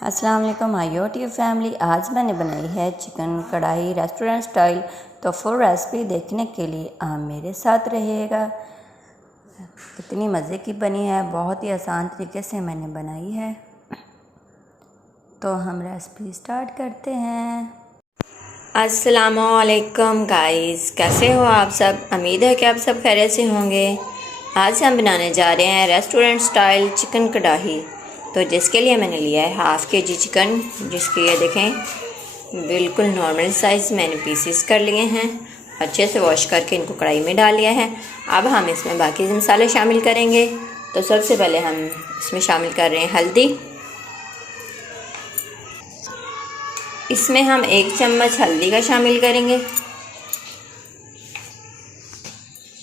अस्सलाम वालेकुम my YouTube family. आज मैंने बनाई है चिकन कढ़ाई रेस्टोरेंट स्टाइल। तो फुल रेसिपी देखने के लिए आप मेरे साथ रहिएगा। कितनी मज़े की बनी है, बहुत ही आसान तरीके से मैंने बनाई है। तो हम रेसिपी स्टार्ट करते हैं। अस्सलामुअलैकुम गाइस, कैसे हो आप सब? उम्मीद है कि आप सब खैरियत से होंगे। आज हम बनाने जा रहे हैं रेस्टोरेंट स्टाइल चिकन कढ़ाई। तो जिसके लिए मैंने लिया है हाफ़ के जी चिकन, जिसके ये देखें बिल्कुल नॉर्मल साइज़ मैंने पीसेस कर लिए हैं। अच्छे से वॉश करके इनको कढ़ाई में डाल लिया है। अब हम इसमें बाकी मसाले शामिल करेंगे। तो सबसे पहले हम इसमें शामिल कर रहे हैं हल्दी। इसमें हम 1 चम्मच हल्दी का शामिल करेंगे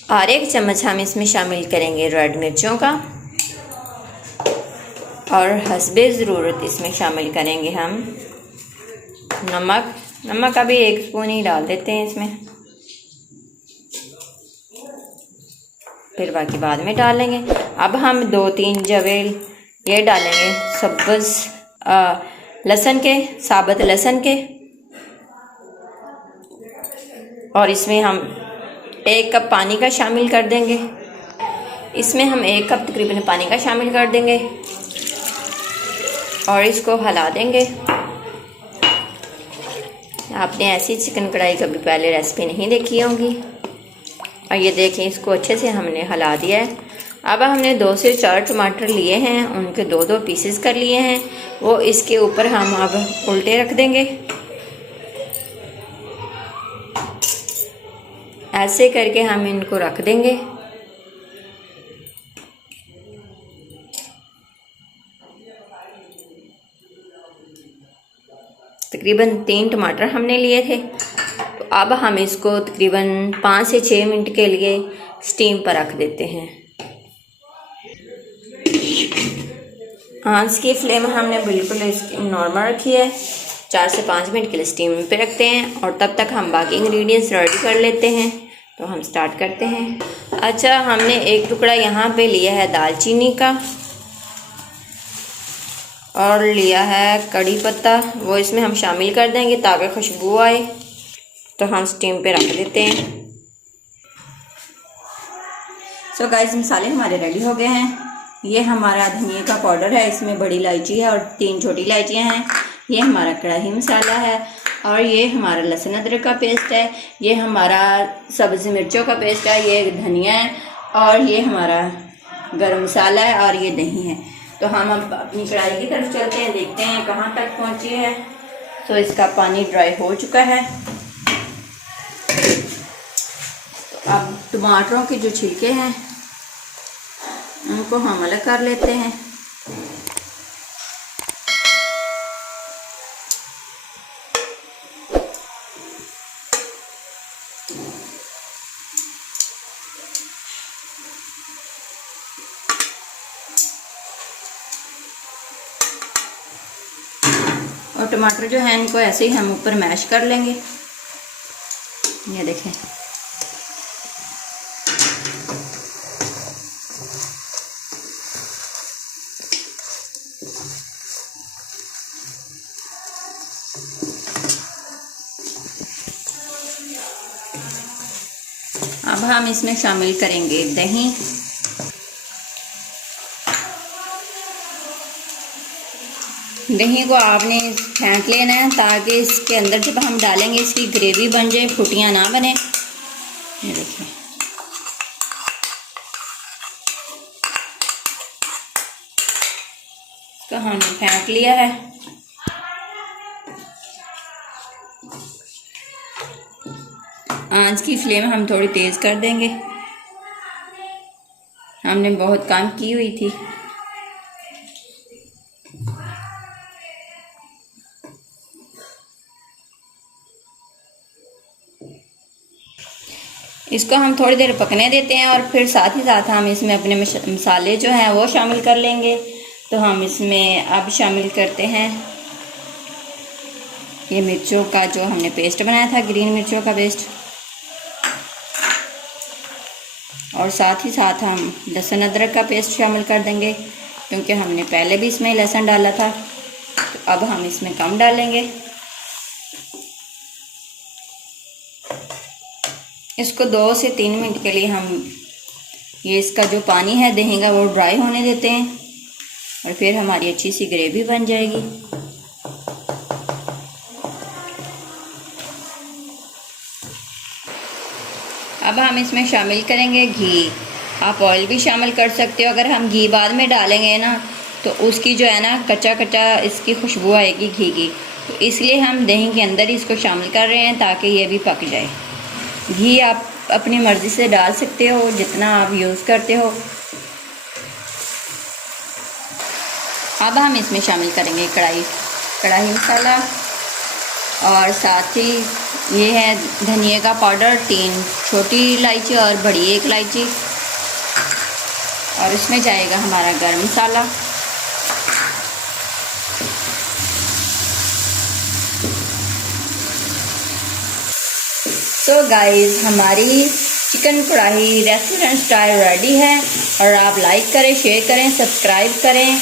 और 1 चम्मच हम इसमें शामिल करेंगे रेड मिर्चों का, और हस्बे ज़रूरत इसमें शामिल करेंगे हम नमक का भी 1 स्पून ही डाल देते हैं इसमें, फिर बाकी बाद में डालेंगे। अब हम 2-3 जवेल ये डालेंगे सब्ज़ लहसुन के, साबुत लहसुन के, और इसमें हम 1 कप पानी का शामिल कर देंगे। इसमें हम 1 कप तकरीबन पानी का शामिल कर देंगे और इसको हिला देंगे। आपने ऐसी चिकन कढ़ाई कभी पहले रेसिपी नहीं देखी होगी। और ये देखें, इसको अच्छे से हमने हिला दिया है। अब हमने 2 से 4 टमाटर लिए हैं, उनके 2-2 पीसेस कर लिए हैं। वो इसके ऊपर हम अब उल्टे रख देंगे। ऐसे करके हम इनको रख देंगे। तकरीबन 3 टमाटर हमने लिए थे। तो अब हम इसको तकरीबन 5 से 6 मिनट के लिए स्टीम पर रख देते हैं। आंच की फ्लेम हमने बिल्कुल इसकी नॉर्मल रखी है। 4 से 5 मिनट के लिए स्टीम पे रखते हैं और तब तक हम बाकी इंग्रेडिएंट्स रेडी कर लेते हैं। तो हम स्टार्ट करते हैं। अच्छा, हमने 1 टुकड़ा यहाँ पे लिया है दालचीनी का और लिया है कड़ी पत्ता, वो इसमें हम शामिल कर देंगे ताकि खुशबू आए। तो हम स्टीम पे रख देते हैं। सो गाइस, मसाले हमारे रेडी हो गए हैं। ये हमारा धनिया का पाउडर है, इसमें बड़ी इलायची है और 3 छोटी इलायचियाँ हैं। ये हमारा कढ़ाई मसाला है और ये हमारा लहसुन अदरक का पेस्ट है। ये हमारा सब्ज़ मिर्चों का पेस्ट है। ये धनिया है और ये हमारा गरम मसाला है और ये दही है। तो हम अब अपनी कढ़ाई की तरफ चलते हैं, देखते हैं कहाँ तक पहुँची है। तो इसका पानी ड्राई हो चुका है। तो अब टमाटरों के जो छिलके हैं उनको हम अलग कर लेते हैं। और टमाटर जो है इनको ऐसे ही हम ऊपर मैश कर लेंगे। ये देखें, अब हम इसमें शामिल करेंगे दही। दही को आपने फेंट लेना है ताकि इसके अंदर जब हम डालेंगे इसकी ग्रेवी बन जाए, फुटियाँ ना बने। ये देखिए, इसको हमने फेंट लिया है। आंच की फ्लेम हम थोड़ी तेज़ कर देंगे, हमने बहुत काम की हुई थी। इसको हम थोड़ी देर पकने देते हैं और फिर साथ ही साथ हम इसमें अपने मसाले जो हैं वो शामिल कर लेंगे। तो हम इसमें अब शामिल करते हैं ये मिर्चों का जो हमने पेस्ट बनाया था, ग्रीन मिर्चों का पेस्ट, और साथ ही साथ हम लहसुन अदरक का पेस्ट शामिल कर देंगे क्योंकि हमने पहले भी इसमें लहसुन डाला था। तो अब हम इसमें कम डालेंगे। इसको 2 से 3 मिनट के लिए हम ये इसका जो पानी है दही का वो ड्राई होने देते हैं और फिर हमारी अच्छी सी ग्रेवी बन जाएगी। अब हम इसमें शामिल करेंगे घी। आप ऑयल भी शामिल कर सकते हो। अगर हम घी बाद में डालेंगे ना तो उसकी जो है ना कच्चा कच्चा इसकी खुशबू आएगी घी की, तो इसलिए हम दही के अंदर ही इसको शामिल कर रहे हैं ताकि ये भी पक जाए। घी आप अपनी मर्ज़ी से डाल सकते हो जितना आप यूज़ करते हो। अब हम इसमें शामिल करेंगे कढ़ाई मसाला और साथ ही ये है धनिया का पाउडर, 3 छोटी इलायची और बड़ी 1 इलायची, और इसमें जाएगा हमारा गरम मसाला। तो गाइस हमारी चिकन कढ़ाई रेस्टोरेंट स्टाइल रेडी है, और आप लाइक करें, शेयर करें, सब्सक्राइब करें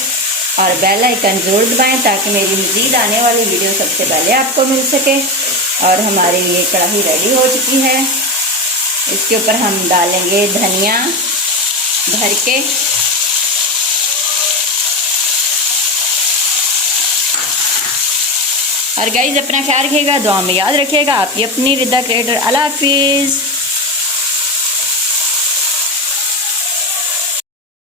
और बेल आइकन ज़रूर दबाएं ताकि मेरी मज़ीद आने वाली वीडियो सबसे पहले आपको मिल सके। और हमारी ये कढ़ाई रेडी हो चुकी है। इसके ऊपर हम डालेंगे धनिया भर के। और गाइस अपना ख्याल रखिएगा, दुआ में याद रखिएगा। आप ये अपनी रिदा क्रिएटर। अल्लाह हाफिज़।